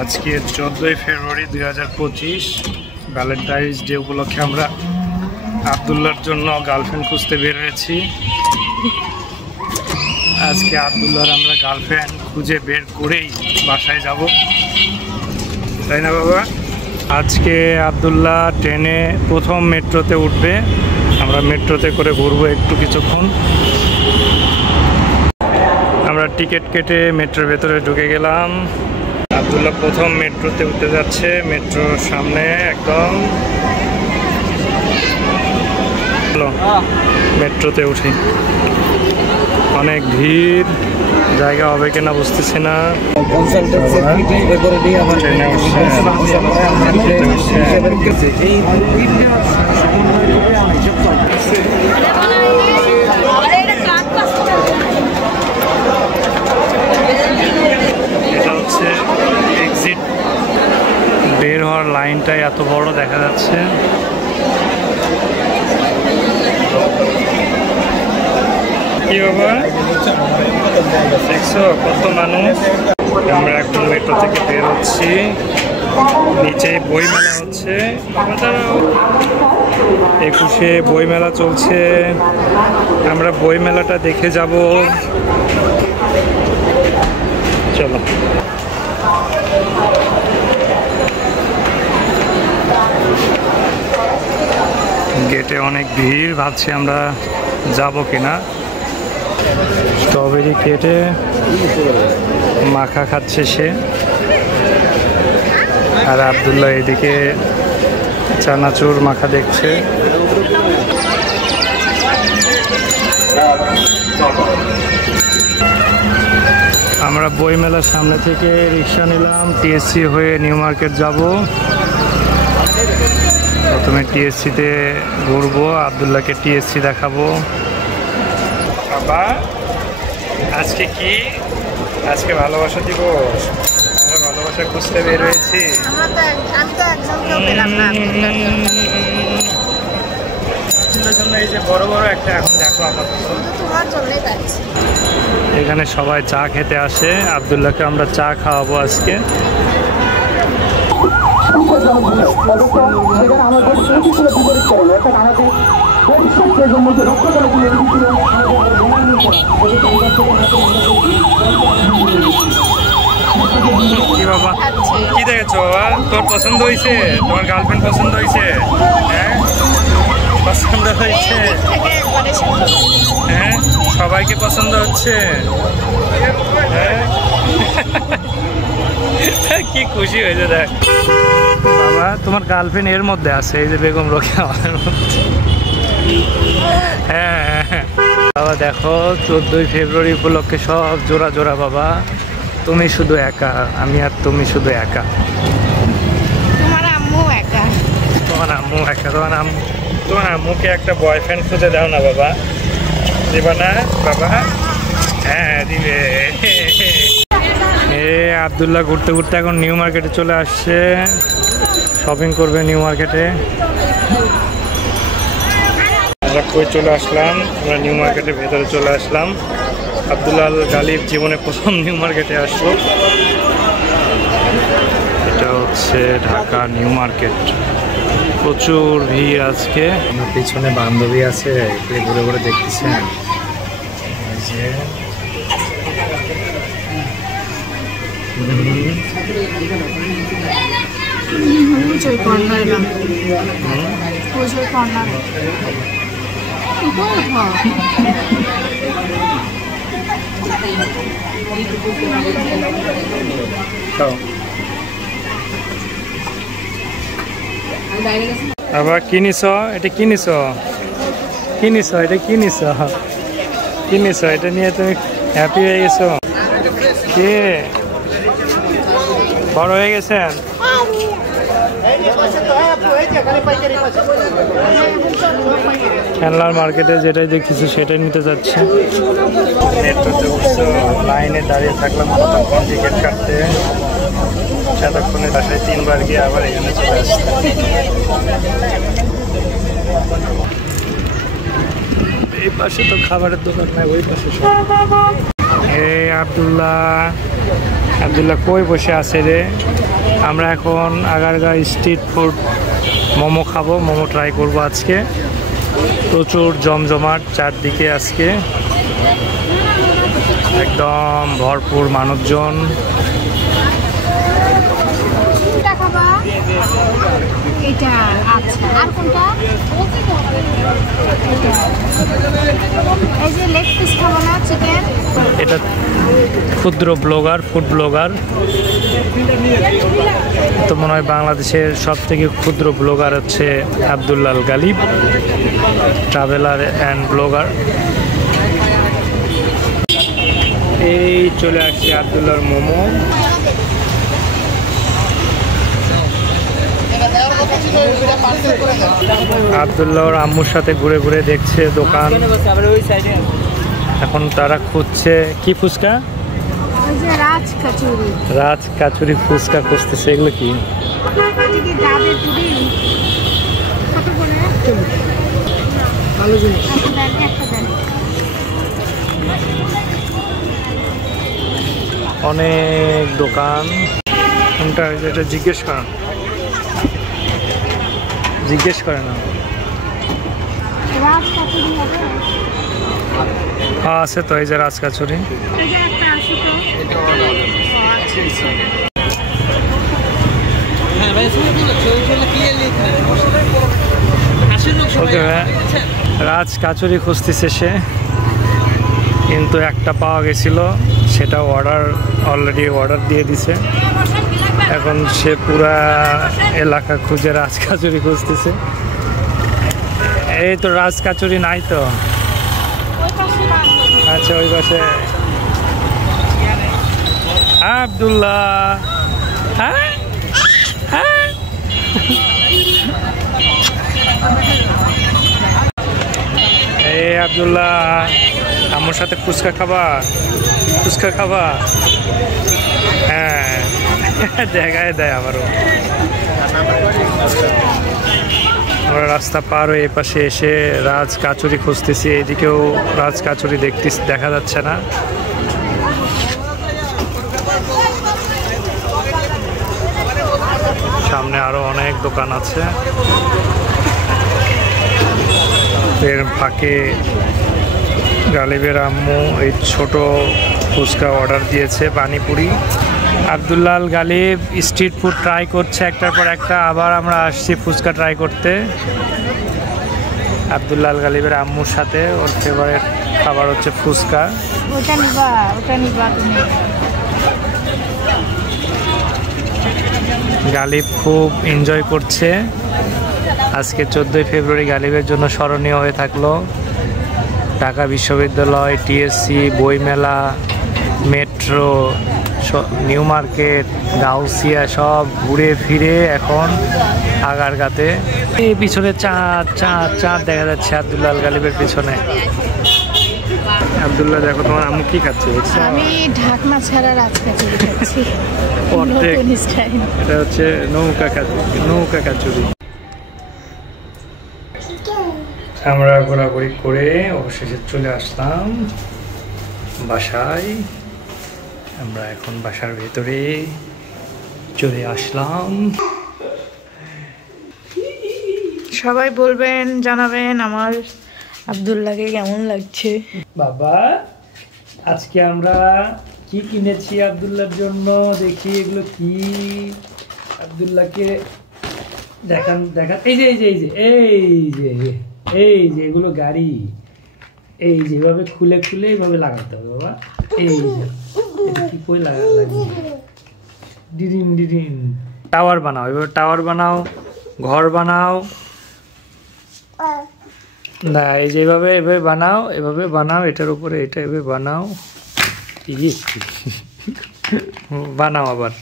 আজকে 14ই ফেব্রুয়ারি 2025 Valentine's day উপলক্ষে আমরা আব্দুল্লাহর জন্য গার্লফ্রেন্ড খুঁজতে বের হয়েছি। আজকে আব্দুল্লাহর আমরা গার্লফ্রেন্ড খুঁজে বের করেই বাসায় যাব, তাই না বাবা? আজকে আব্দুল্লাহ ট্রেনে প্রথম মেট্রোতে উঠবে। আমরা মেট্রোতে করে ঘুরবো একটু কিছুক্ষণ। আমরা টিকিট কেটে মেট্রোর ভেতরে ঢুকে গেলাম। আব্দুল্লাহ প্রথম মেট্রোতে উঠতে যাচ্ছে। মেট্রোর সামনে একদম মেট্রোতে উঠি। অনেক ভিড়, জায়গা হবে কিনা বুঝতেছি না। এটা হচ্ছে এক্সিট। বের হওয়ার লাইনটাই এত বড় দেখা যাচ্ছে। কি বাবা দেখছো কত মানুষ? আমরা এখন মেট্রো থেকে বের হচ্ছি। নিচে বইমেলা হচ্ছে, 21শে বইমেলা চলছে। আমরা বইমেলাটা দেখে যাব। চলো। গেটে অনেক ভিড়, ভাবছি আমরা যাব কিনা। স্ট্রবেরি কেটে মাখা খাচ্ছে সে, আর আব্দুল্লাহ এদিকে চানাচুর মাখা দেখছে। আমরা বইমেলার সামনে থেকে রিক্সা নিলাম, টিএসসি হয়ে নিউ মার্কেট যাব। প্রথমে টিএসসিতে ঘুরবো, আব্দুল্লাহকে টিএসসি দেখাবো। বাবা আজকে কি? আজকে ভালোবাসা দিবস। আমরা ভালোবাসা খুঁজতে বের হয়েছি। এই যে বড় বড় একটা এখন দেখো আপাতত। এখানে সবাই চা খেতে আসে। আব্দুল্লাহকে আমরা চা খাওয়াবো আজকে। কি বাবা কি দেখেছো বাবা? তোর পছন্দ হয়েছে? তোমার গার্লফ্রেন্ড পছন্দ হয়েছে? হ্যাঁ পছন্দ হয়েছে। হ্যাঁ সবাইকে পছন্দ হচ্ছে। হ্যাঁ কি খুশি হয়েছে দেখ বাবা। তোমার গার্লফ্রেন্ড এর মধ্যে আছে, এই যে বেগম রোকেয়া আমাদের মধ্যে। হ্যাঁ বাবা দেখো 14ই ফেব্রুয়ারি উপলক্ষে সব জোড়া জোড়া বাবা। তুমি শুধু একা, আমি আর তুমি শুধু একা। তোমার আম্মু একা। তোমার আম্মু একা। তোমার আম্মুকে একটা বয়ফ্রেন্ড খুঁজে দাও না বাবা। দিবা না বাবা? হ্যাঁ দিবে। আব্দুল্লাহ ঘুরতে ঘুরতে এখন নিউ মার্কেটে চলে আসছে। শপিং করবে নিউ মার্কেটে। আমরা কই চলে আসলাম? আমরা নিউ মার্কেটের ভেতরে চলে আসলাম। আব্দুল্লাহ গালিব জীবনে প্রথম নিউ মার্কেটে আসলো। এটা হচ্ছে ঢাকা নিউ মার্কেট। প্রচুর ভিড় আজকে। আমার পিছনে বান্ধবী আছে, ঘুরে ঘুরে দেখতেছেন। আবার কি নিছ? এটা কি নিছ? কি নিছ? এটা কি নিছ? কি নিছ? এটা নিয়ে তুমি হ্যাপি হয়ে গেছো? কে বড় হয়ে গেছেন? খেলনার মার্কেটে যেটাই দেখতেছি সেটাই নিতে যাচ্ছে। মেট্রোতে উঠছো, লাইনে দাঁড়িয়ে থাকলাম কতক্ষণ টিকিট কাটতে। এতক্ষণে বাসায় 3 বার গিয়ে আবার এখানে চলে আসছে। এই পাশে তো খাবারের দোকান নাই, ওই পাশে। হে আব্দুল্লাহ আব্দুল্লাহ কই বসে আছে রে? আমরা এখন আগারগাঁও স্ট্রিট ফুড মোমো খাবো, মোমো ট্রাই করব আজকে। প্রচুর জমজমাট চারদিকে আজকে, একদম ভরপুর মানুষজন। এটা আচ্ছা, আর কোনটা? এই যে লেগ পিস খাবো না, চিকেন। এটা ক্ষুদ্র ব্লগার, ফুড ব্লগার, তো মনে হয় বাংলাদেশের সব থেকে ক্ষুদ্র ব্লগার হচ্ছে Abdullah Galib, traveller and blogger. এই চলে আসছে আব্দুল্লাহর মোমো। আব্দুল্লাহর আম্মুর সাথে ঘুরে ঘুরে দেখছে দোকান। এখন তারা খুঁজছে কি ফুচকা, রাজ কচুরি। রাজ কাচুরি ফুচকা খুঁজতেছে। এগুলো কি? অনেক দোকান। কোনটা এটা জিজ্ঞেস করেন, জিজ্ঞেস করে না। হ্যাঁ আছে তো, এই যে রাজ কাচুরি। রাজ কাচুরি খুঁজতেছে সে, কিন্তু একটা পাওয়া গেছিল, সেটা অলরেডি অর্ডার দিয়ে দিছে। এখন সে পুরা এলাকা খুঁজে রাজ কাচুরি খুঁজতেছে। এই তো রাজ কাচুরি নাই তো। আচ্ছা ওই পাশে আব্দুল্লাহ। হ্যাঁ হ্যাঁ এই আব্দুল্লাহ, আমার সাথে ফুচকা খাবা? ফুচকা খাবা? হ্যাঁ দেখায় দেয় আবারও। আমরা রাস্তা পার হয়ে এপাশে এসে রাজ কাচুরি খুঁজতেছি। এইদিকেও রাজ কাচুরি দেখা যাচ্ছে না। সামনে আরো অনেক দোকান আছে। এর ফাঁকে গালিবের আম্মু এই ছোট ফুচকা অর্ডার দিয়েছে, panipuri. Abdullah Galib street food try করছে একটার পর একটা। আবার আমরা আসছি ফুচকা ট্রাই করতে আব্দুল্লাহ গালিবের আম্মুর সাথে। ওর ফেভারিট খাবার হচ্ছে ফুচকা। ওটা নিবা, ওটা নিবা তুমি। গালিব খুব এনজয় করছে। আজকে 14ই ফেব্রুয়ারি গালিবের জন্য স্মরণীয় হয়ে থাকলো। ঢাকা বিশ্ববিদ্যালয়, টিএসসি, বইমেলা, মেট্রো, নিউ মার্কেট, গাউসিয়া সব ঘুরে ফিরে এখন আগারগাঁতে। এই পিছনে চাঁদ চাঁদ চাঁদ দেখা যাচ্ছে আব্দুল্লাহ গালিবের পিছনে। আব্দুল্লাহ দেখো তোমার আম্মু কি খাচ্ছে? আমি ঢাকনা ছাড়া রাজ কাচুরি খাচ্ছি। এটা হচ্ছে নৌকা কাচুরি। আমরা ঘোরাঘুরি করে অবশেষে চলে আসলাম বাসায়। আমরা এখন বাসার ভেতরে চলে আসলাম। সবাই বলবেন, জানাবেন আমার আব্দুল্লাহকে কেমন লাগছে। বাবা আজকে আমরা কি কিনেছি আব্দুল্লাহর জন্য, দেখি এগুলো কি। আব্দুল্লাহকে দেখান দেখান। এই যে এই যে এই যে এই যে এই যে এগুলো গাড়ি। এই যে এভাবে খুলে খুলে এইভাবে লাগাতে হবে বাবা। এই যে এটা কি কই লাগবে? Didn't didn't. টাওয়ার বানাও, এভাবে টাওয়ার বানাও, ঘর বানাও। না এই যে এভাবে এভাবে বানাও, এভাবে বানাও, এটার উপরে এটা এভাবে বানাও। বানাও আবার।